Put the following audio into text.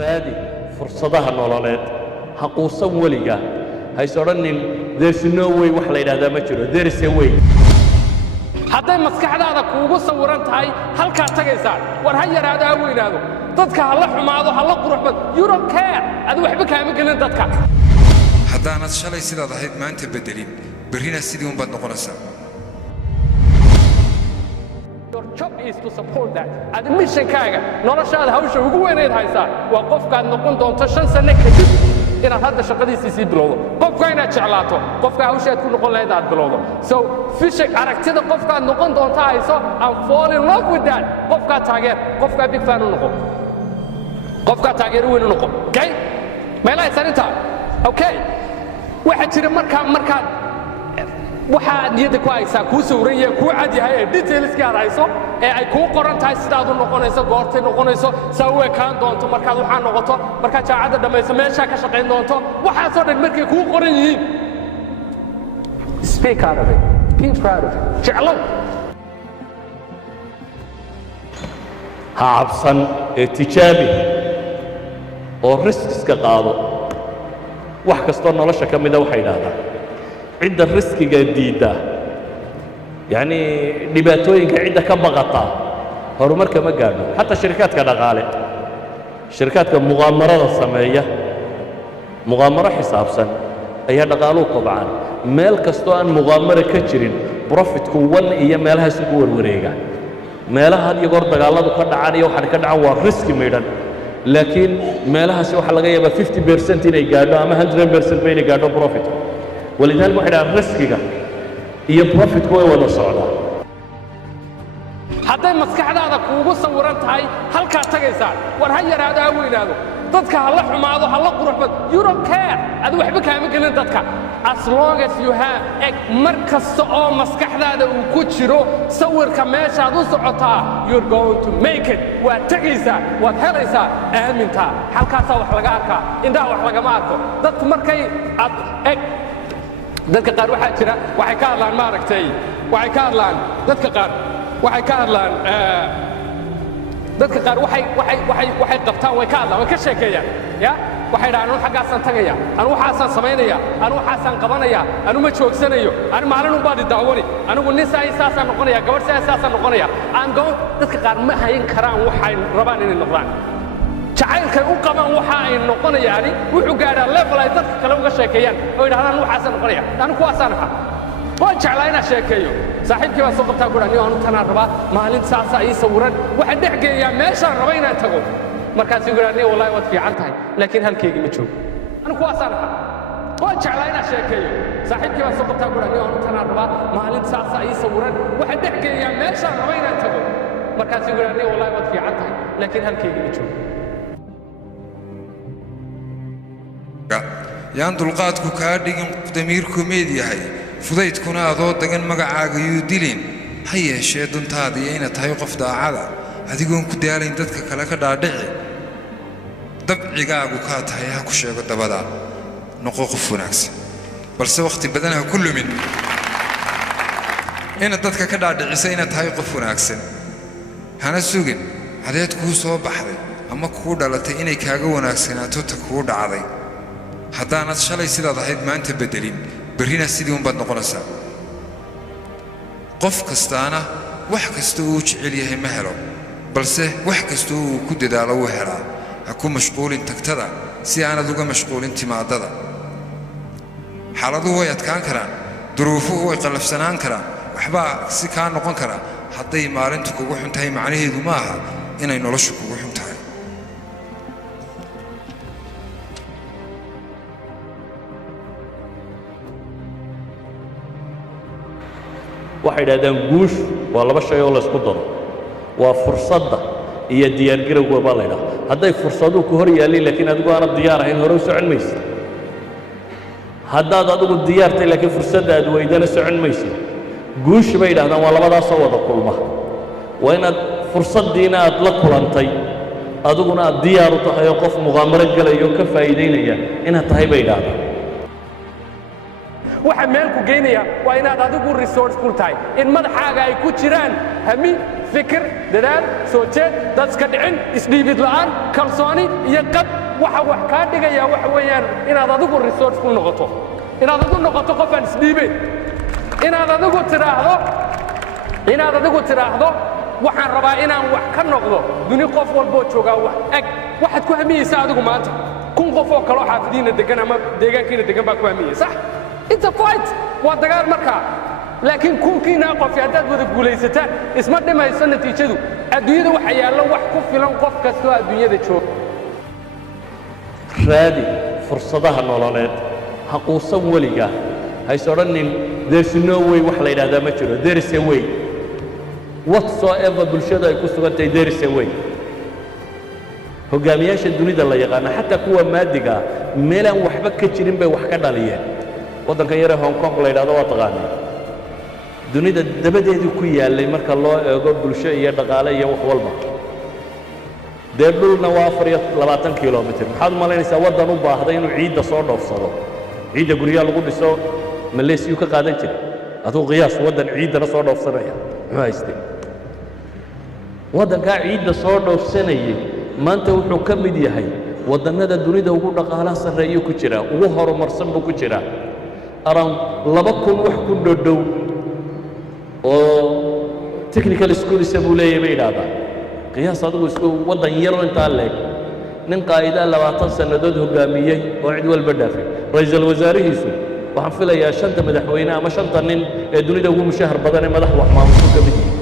raadi fursadaha nololeed ha quusan weliga hays odhanin there's no way wax la yidhaahdaa ma jiro there is a way hadday maskaxdaada kuugu sawiran tahay halkaa tagaysaa war ha yaraado ha weynaado dadka ha la xumaado ha la quruxbad you don't care adi waxba kaama gelin dadka haddaanad shalay sidaad ahayd maanta bedelin berrina sidii unbaad noqonaysaa Your job is to support that. Admission kaaga noloshaada hawsha ugu weyneed haysaa waa qofkaad noqon doonto 5 sano kadib inaad hadda shaqadiisii sii bilowdo qofka inaad jeclaato qofka hawshaad ku noqon lahayd aad bilowdo so fishing aragtida qofkaad noqon doonto hayso and fall in love with that qofka taageer qofka big fan u noqon qofka taageer weyn u noqon okay meelaha sarinta okay waxa jira markaa waxaa niyada ku haysaa kuu sawran yahay kuu cad yahay ee detailska aad hayso ee ay kuu qoran tahay sidaad u noqonayso goortay noqonayso saa u ekaan doonto markaad waxaa noqoto markaad jaacadda dhammayso meeshaa ka shaqayn doonto waxaasoo dhan markay kuu qoran yihiin speak out of it be proud of it jeclow ha cabsan ee tijaabi oo riskiska qaado wax kastoo nolosha ka mida waxay idhaahdaan cidda riskiga diidda yacni dhibaatooyinka cidda ka baqata horumarka ma gaadho xataa shirkaadka dhaqaale shirkaadka muqaamarada sameeya muqaamaro xisaabsan ayaa dhaqaaluhu kobcaan meel kastoo aan muqaamaro ka jirin profitku iyo meelahaas ugu warwareega meelaha had iyo goor dagaalladu ka dhacaan iyo waxaan ka dhacan waa riski midhan laakiin meelahaasi waxaa laga yaabaa 50% inay gaadho ama 100% ba inay gaadho profitku ولذلك واحد الرزق هي بروفيت كوي ولا صعدة hadday maskaxdaada kuugu sawiran tahay halkaa tagaysaa war ha yaraado ha weynaado dadka ha la xumaado ha la quruxbad you don't care adi waxba kaama gelin dadka as long as you have mar kasta oo maskaxdaada uu ku jiro sawirka meeshaad u socotaa you're going to make it waad tagaysaa waad helaysaa aamintaa halkaasaa wax laga arkaa indhaha wax lagama arko dadku markay ad dadka qaar waxaa jira waxay ka hadlaan maaragtay waxay ka hadlaan dadka qaar waxay ka hadlaan dadka qaar waxay qabtaan way ka hadlaan way ka sheekeeyaan ya waxay dhahaan anu xaggaasaan tagaya anu waxaasaan samaynaya anu waxaasaan qabanaya anu ma joogsanayo anu maalin un baad daawani anigu nin saasaan noqonaya gabadh saasaan noqonaya aan goon dadka qaar ma hayn karaan waxay rabaan inay noqdaan jacaylkay u qabaan waxa ay noqonayaani wuxuu gaadhaa level ay dadka kale uga sheekeeyaan oo yidhahdaan waxaasaan noqonaya anu kuwaasaan ahaa waan jeclaa inaan sheekeeyo saaxiibkii baa soo qabtaa ku dhaha anu tanaan rabaa maalin saasaa ii sawiran waxaan dhex geeyaa meeshaan raba inaan tago markaasuu ku dhaha wallahi waad fiican tahay laakiin halkeygii ma joogo anu kuwaasaan ahaa waan jeclaa inaan sheekeeyo saaxiibkii baa soo qabtaa ku dhaha anu tanaan rabaa maalin saasaa ii sawiran waxaan dhex geeyaa meeshaan raba inaan tago markaasuu ku dhaha wallahi waad fiican tahay laakiin halkeygii ma joogo yaan dulqaadku kaa dhigin damiirku meed yahay fudaydkuna adoo dagan magacaaga yuu dilin ha yeeshee duntaada iyo inaad tahay qof daacada adigoon ku daalayn dadka kale ka dhaadhici dabcigaagu kaa tahay ha ku sheego dabada noqo qof wanaagsan balse wakhti badan ha ku lumin inaad dadka ka dhaadhicisa inaad tahay qof wanaagsan hana sugin cadeed kuu soo baxday ama kuu dhalatay inay kaaga wanaagsanaato ta kuu dhacday haddaanad shalay sidaad ahayd maanta bedelin berrina sidii unbaad noqonaysaa qof kastaana wax kasta uu jecel yahay ma helo balse wax kasta uu ku dadaalo wuu helaa ha ku mashquulin tagtada si aanad uga mashquulin timaadada xaaladuhu way adkaan karaan duruufuhu way qallafsanaan karaan waxbaa si kaa noqon kara hadday maalintu kugu xun tahay macnaheedu ma aha inay noloshu kugu xun tahay waxay idhahdaan guush waa laba shay oo la isku daro waa fursadda iyo diyaargarowga baa la idhaha hadday fursaduhu ku hor yaalliin laakiin adigu aanad diyaar ahayn hore u socon maysid haddaad adigu diyaartay laakiin fursadda aad weydana socon maysid guush bay idhahdaan waa labadaasoo wada kulma waa inaad fursaddiina aad la kulantay adiguna aad diyaar u tahay oo qof muqaamaro gelaya oo ka faa'iidaynaya inaad tahay bay idhahdaan waxa meel ku geynaya waa inaad adigu resourceful tahay in madaxaaga ay ku jiraan hami fikir dadaal soo jeed dad iska dhicin isdhiibid la'aan kalsooni iyo qab waxa wax kaa dhigaya waxa weeyaan inaad adigu resourceful noqoto inaad adigu noqoto qof aan isdhiibin inaad adigu tiraahdo waxaan rabaa inaan wax ka noqdo duni qof walboo joogaa wax eg waxaad ku hamiyeysaa adigu maanta kun qof oo kaloo xaafadiina degan ama deegaankiina degan baa ku hamiyey sax it's a fight waa dagaal markaa laakiin kunkiina qofi haddaad wada guulaysataan isma dhimayso natiijadu adduunyada waxa yaallo wax ku filan qof kastoo adduunyada jooga raadi fursadaha nololeed ha quusan weligaa hays odhanin there's no way wax la yidhahdaa ma jiro there is a way whatsoever bulshada ay ku sugan tahay there is a way hogaamiyaasha dunida la yaqaana xataa kuwa maadiga meelaan waxba ka jirin bay wax ka dhaliyeen waddankan yare hong kong la yidhahdo waa taqaanay dunida dabadeedii ku yaallay marka loo eego bulsho iyo dhaqaale iyo wax walba dee dhulna waa 24 kilomitir maxaad u malaynaysaa waddan u baahday inuu ciidda soo dhoofsado ciidda guryaha lagu dhiso maleesiyuu ka qaadan jiray aduu qiyaas waddan ciiddana soo dhoofsanaya muxuu haystay waddankaa ciidda soo dhoofsanayay maanta wuxuu ka mid yahay waddannada dunida ugu dhaqaalaha sarreeyuu ku jiraa ugu horumarsan buu ku jiraa around 2,000 wax ku dhodhow oo technical schoolisa buu leeyahay bay yidhaahdaan qiyaas adigu isku waddan yaroo intaa leeg nin qaa'idaa 20 sannadood hoggaamiyey oo cid walba dhaafay ra'iisul wasaarihiisu waxaan filayaa 5 madaxweyne ama 5 nin ee dunida ugu mushahar badan ee madax wax maamusu ka mid yihiin